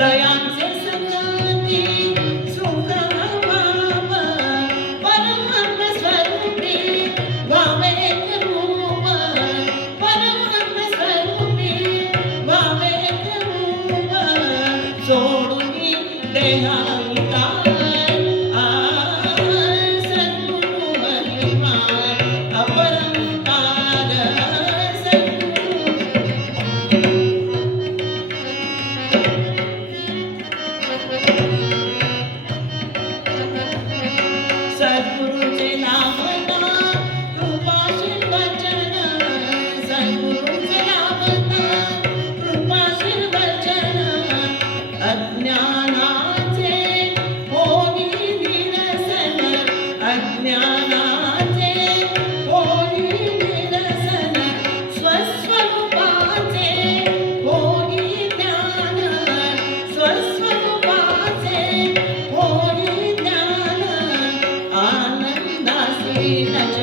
Yeah. Amen.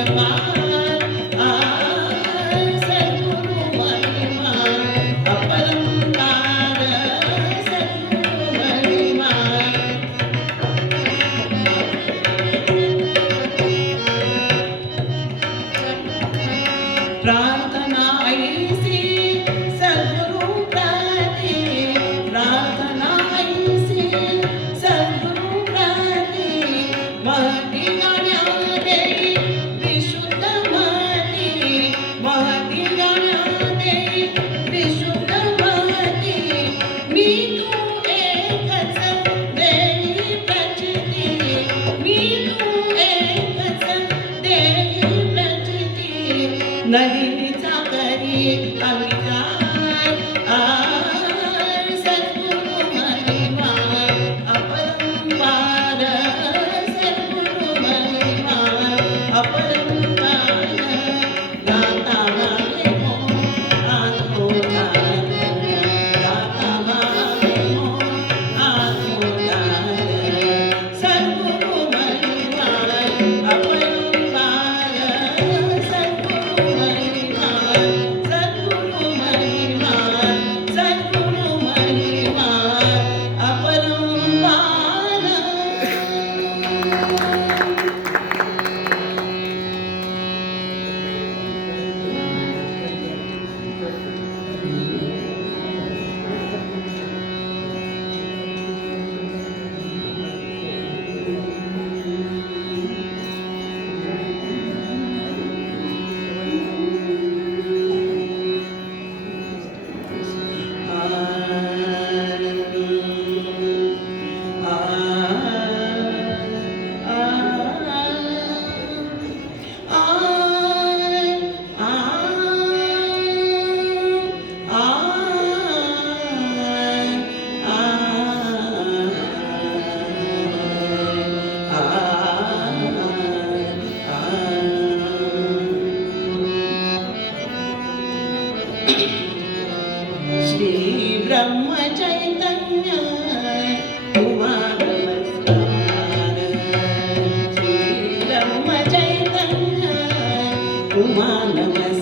kumana mas